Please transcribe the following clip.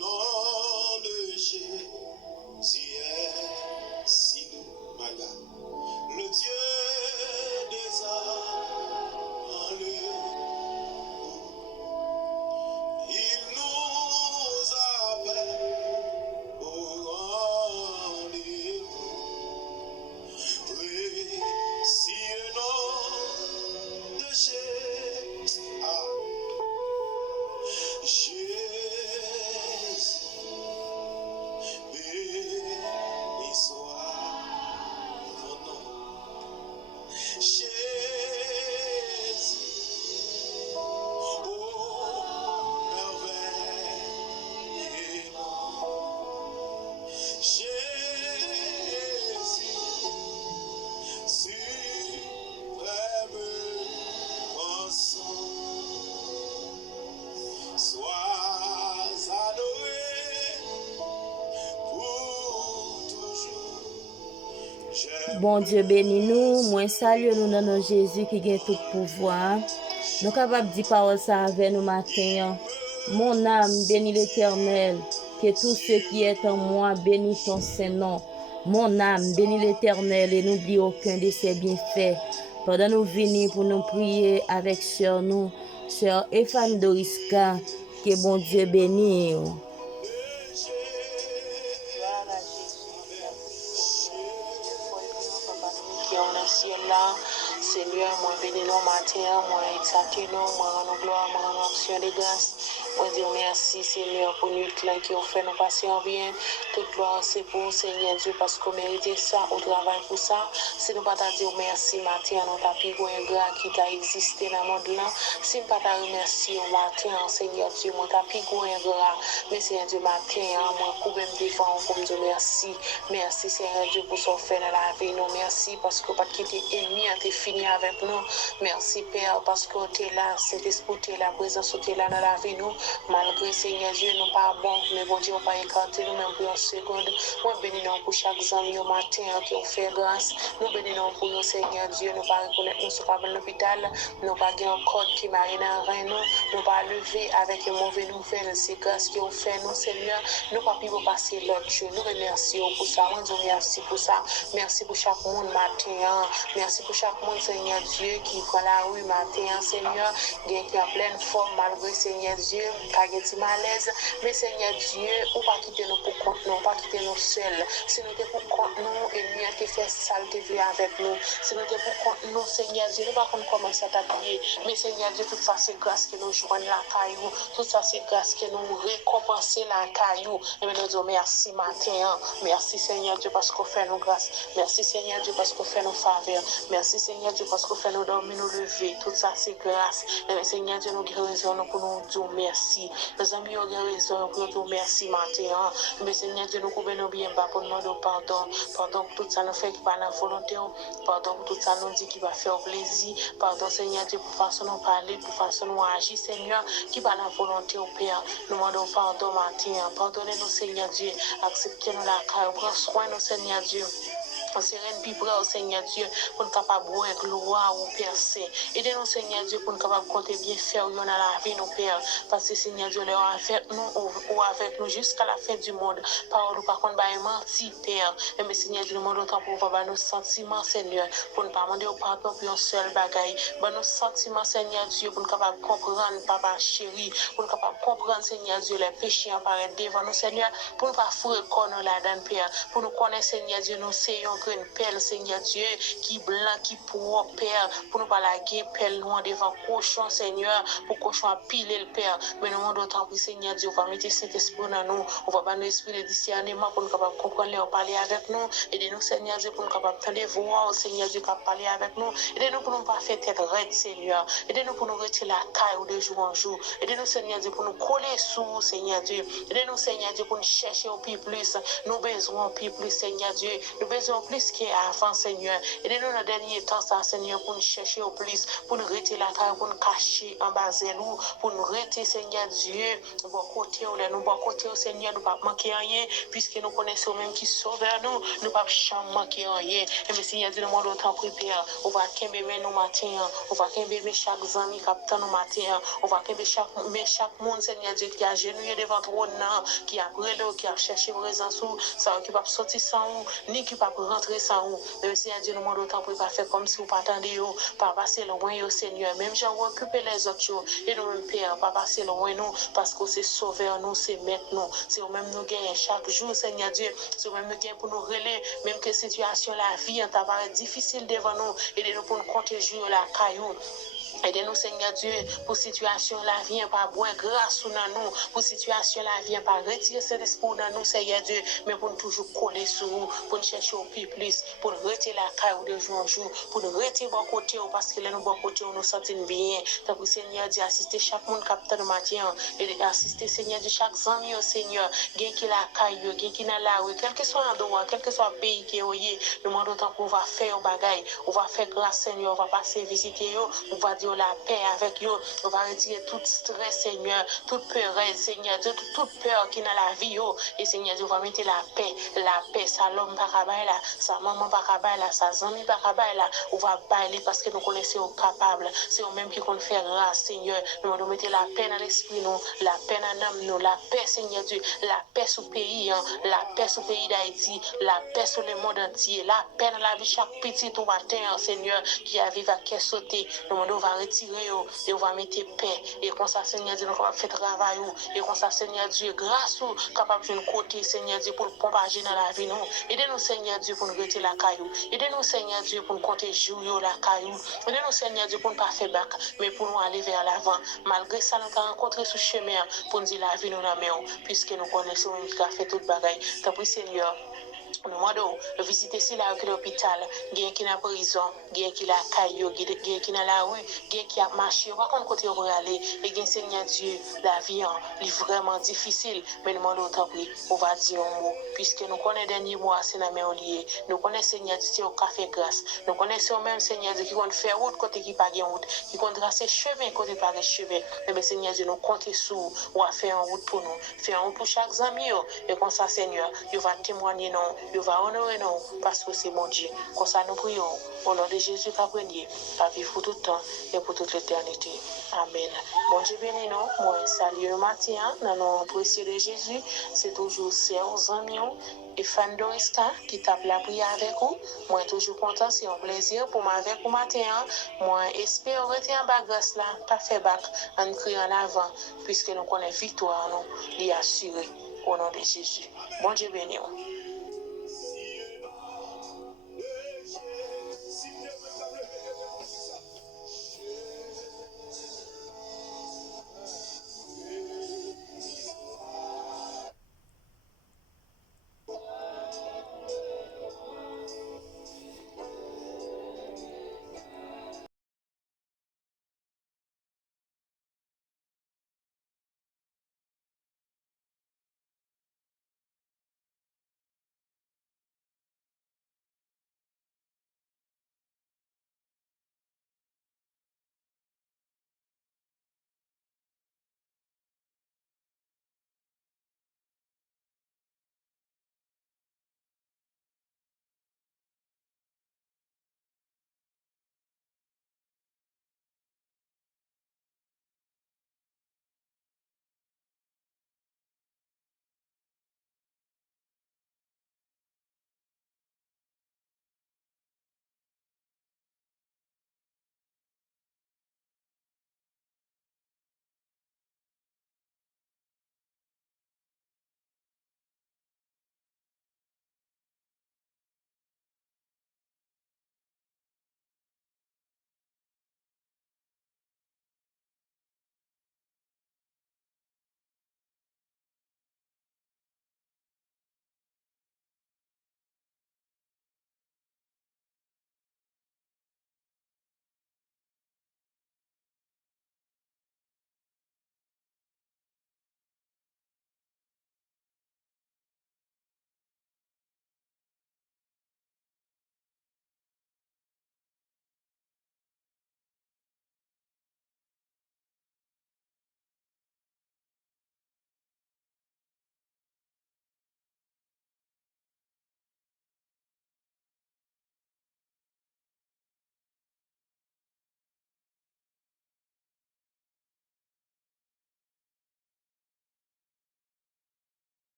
nom de Jésus est si doux, my God. Le Dieu des armes, il nous appelle au rendez-vous. Oui, si le nom de Jésus, Jésus, béni soit ton nom. Jésus, oh merveilleux nom. Jésus, suprême rançon. Sois adoré pour toujours. Bon Dieu bénis nous, moi salue nous dans nos Jésus qui gagne tout pouvoir. Nous capables de dire parole ça avec nous matin. Mon âme bénit l'Éternel, que tout ce qui est en moi bénit son Saint-Nom. Mon âme bénit l'Éternel et n'oublie aucun de ses bienfaits. Pendant nous venir pour nous prier avec sœur nous, sœur Ephane Doriska, que bon Dieu bénisse. Seigneur, moi bénis nous matin, moi exalté nous, moi rends gloire, moi rends action de grâce. Moi dis merci Seigneur pour nuit là qui ont fait nous passer en bien. Toute gloire c'est pour Seigneur Dieu parce qu'on mérite ça, on travaille pour ça. Si nous pas t'a dire merci matin, nous t'a pris un gras qui t'a existé dans le monde là. Si nous pas t'a remercier au matin, Seigneur Dieu, moi t'a pris un gras. Mais Seigneur Dieu matin, moi pour me défendre, pour me dire merci. Merci Seigneur Dieu pour son fait dans la vie. Nous merci parce que pas quitter ennemi, t'es fini avec nous. Merci Père parce que tu es là, c'est esprit tu es la présence tu es là dans la vie nous. Malgré Seigneur Dieu nous pas bon, mais bon Dieu on pas écarter nous même pour une seconde. Moi bénis nous pour chaque ami au matin qui ont fait grâce. Nous bénis nous pour nous Seigneur Dieu, nous pas reconnaître nous sommes pas dans l'hôpital, nous pas gain un code qui marine dans rein nous pas lever avec une mauvaise nouvelle, c'est grâce qui ont fait nous Seigneur, nous pas pour passer l'autre jour. Nous remercions pour ça, on dit merci pour ça. Merci pour chaque monde matin. Merci pour chaque monde Seigneur Dieu qui prend la rue matin Seigneur, qui est en pleine forme malgré Seigneur Dieu, pas de malaise, mais Seigneur Dieu, ou pas quitter nous pour compte nous, pas quitter nous seuls. Si nous t'es pour compte nous, et mieux te fait sale te vie avec nous. Si nous t'es pour compte nous, Seigneur Dieu, nous pas comment ça t'habiller, mais Seigneur Dieu, toute ça c'est grâce que nous joignons la caillou, tout ça c'est grâce que nous récompenser la caillou. Et nous disons merci matin, merci Seigneur Dieu parce qu'on fait nos grâces, merci Seigneur Dieu parce qu'on fait nos faveurs, merci Seigneur Dieu parce qu'on fait nous dormir, nous lever, tout ça c'est grâce. Et Seigneur Dieu, nous avons raison pour nous dire merci. Nos amis ont raison pour nous dire merci matin. Mais Seigneur Dieu, nous pouvons nous bien bas pour nous demander pardon. Pardon pour tout ça nous fait qui pas la volonté. Pardon pour tout ça nous dit qui va faire plaisir. Pardon Seigneur Dieu pour façon nous parler, pour façon nous agir Seigneur, qui pas la volonté au Père. Nous demandons pardon matin. Pardonnez-nous Seigneur Dieu. Acceptez-nous la carrière. Prends soin de nous Seigneur Dieu. On s'est plus près au Seigneur Dieu pour nous capable de gloire ou percer. Aidez-nous Seigneur Dieu pour nous capable de compter bien faire dans la vie nos pères. Parce que Seigneur Dieu, là avec nous ou avec nous jusqu'à la fin du monde. Parole par contre, bah menti Père. Mais Seigneur Dieu, nous demandons temps pour voir nos sentiments Seigneur. Pour ne pas demander au pardon pour un seul bagaille. Bah nos sentiments Seigneur Dieu pour nous capable de comprendre Papa chéri. Pour nous capable de comprendre Seigneur Dieu les péchés apparaissent devant nous Seigneur. Pour nous pas fouer qu'on la donne Père. Pour nous connaître Seigneur Dieu, nous sayons une pelle, Seigneur Dieu, qui blanc, qui propre, Père, pour nous pas la pelle loin devant cochon, Seigneur, pour cochon à piler le Père. Mais nous demandons autant pour Seigneur Dieu, on va mettre cet esprit dans nous, on va mettre l'esprit de discernement pour nous capables de comprendre, et parler avec nous. Aidez-nous, Seigneur Dieu, pour nous capables de voir, Seigneur Dieu, qui parler avec nous. Aidez-nous pour nous pas faire tête raide, Seigneur. Aidez-nous pour nous retirer la caille de jour en jour. Aidez-nous, Seigneur Dieu, pour nous coller sous, Seigneur Dieu. Aidez-nous, Seigneur Dieu, pour nous chercher au plus. Nous besoin au plus, Seigneur Dieu. Nous besoin plus qu'avant, Seigneur. Aidez-nous dans le dernier temps, ça, Seigneur, pour nous chercher au plus, pour nous rester la terre, pour nous cacher en bas de nous, pour nous rester, Seigneur Dieu, bon côté, nous bon côté, Seigneur, nous pas manquer rien, puisque nous connaissons même qui sauve nous, nous pas jamais manquer rien. Et mais Seigneur Dieu, nous demandons autant prépare, on va qu'aimer nous matin, on va qu'aimer chaque ami capitaine nous matin, on va qu'aimer chaque monde, Seigneur Dieu, qui a genouillé devant toi, qui a brûlé, qui a cherché présence, ça qui va sortir sans nous, ni qui va rentrer sans nous. Mais Seigneur Dieu, nous demandons autant pour pas faire comme si vous pas attendez, pas passer loin, Seigneur. Même j'en occuper les autres, et nous même Père, pas passer loin nous, parce que c'est sauveur nous, c'est maître nous, c'est même nous gagnons chaque jour, Seigneur Dieu, c'est même nous gagnons pour nous relayer, même que situation la vie, en paraît difficile devant nous, et nous pour nous compter jour la caillou. Aidez-nous, Seigneur Dieu, pour situation la vie, pas boire grâce dans nous, pour situation la vie, pas retirer cet espoir dans nous, Seigneur Dieu, mais pour nous toujours coller sur nous, pour nous chercher au plus, pour nous retirer la caille de jour en jour, pour nous retirer bon côté, parce que là, nous bon côté, nous sentons bien. Donc, Seigneur Dieu, assister chaque monde capteur de matin, et assister, Seigneur Dieu, chaque ami, Seigneur, gain qui la caille, gain qui n'a la rue, quel que soit l'endroit, quel que soit le pays qui est, nous demandons autant qu'on va faire au bagaille, on va faire grâce, Seigneur, on va passer visiter, on va dire la paix avec eux, on va retirer tout stress, Seigneur, toute peur, Seigneur, toute peur qui est dans la vie, et Seigneur, on va mettre la paix, ça l'homme par là, sa maman par là, sa amie par là, on va bailler parce que nous connaissons capable, c'est eux-mêmes qui comptent faire grâce, Seigneur, nous allons mettre la paix dans l'esprit, nous, la paix dans l'âme, nous, la paix, Seigneur Dieu, la paix sur le pays, la paix sur le pays d'Haïti, la paix sur le monde entier, la paix dans la vie chaque petit au matin, Seigneur, qui a vécu à qu'est sauter, nous on va retirer et on va mettre paix et comme ça Seigneur Dieu nous va faire travail et comme ça Seigneur Dieu grâce ou capable de côté Seigneur Dieu pour le propager dans la vie nous aidez-nous Seigneur Dieu pour nous retirer la caillou aidez-nous Seigneur Dieu pour nous compter jour la caillou aidez-nous Seigneur Dieu pour ne pas faire bac mais pour nous aller vers l'avant malgré ça nous rencontrer sur chemin pour nous dire la vie nous dans main puisque nous connaissons qui a fait toute bagaille t'as pris Seigneur nous demandons visiter si là l'hôpital, quelqu'un qui est en prison, quelqu'un qui est à caillou, quelqu'un qui est dans la rue, quelqu'un qui a marché, on va qu'on côté pour aller, et quelqu'un Seigneur Dieu, la vie est vraiment difficile, mais nous demandons autant prix, on va dire un mot, puisque nous connaissons dernier mois, c'est dans mes liés, nous connaissons Seigneur Dieu, c'est au café grâce, nous connaissons même Seigneur Dieu qui compte faire route côté qui pas de route, qui compte tracer chemin côté pas de chemin, mais Seigneur Dieu, nous comptons sur, on va faire une route pour nous, faire une route pour chaque ami, et comme ça Seigneur, il va témoigner non. Il va honorer nous parce que c'est mon Dieu. Comme ça, nous prions au nom de Jésus qui a prié, à vivre pour tout le temps et pour toute l'éternité. Amen. Bon Dieu béni nous. Moi, salut le matin, dans le nom précieux de Jésus. C'est toujours ses amis et fan Doriska qui tape la prière avec vous. Moi, toujours content, c'est un plaisir pour moi avec vous matin. Moi, espère rester en bas grâce là, pas faire bac, en criant en avant, puisque nous connaissons victoire, nous, l'y assurer au nom de Jésus. Bon Dieu béni.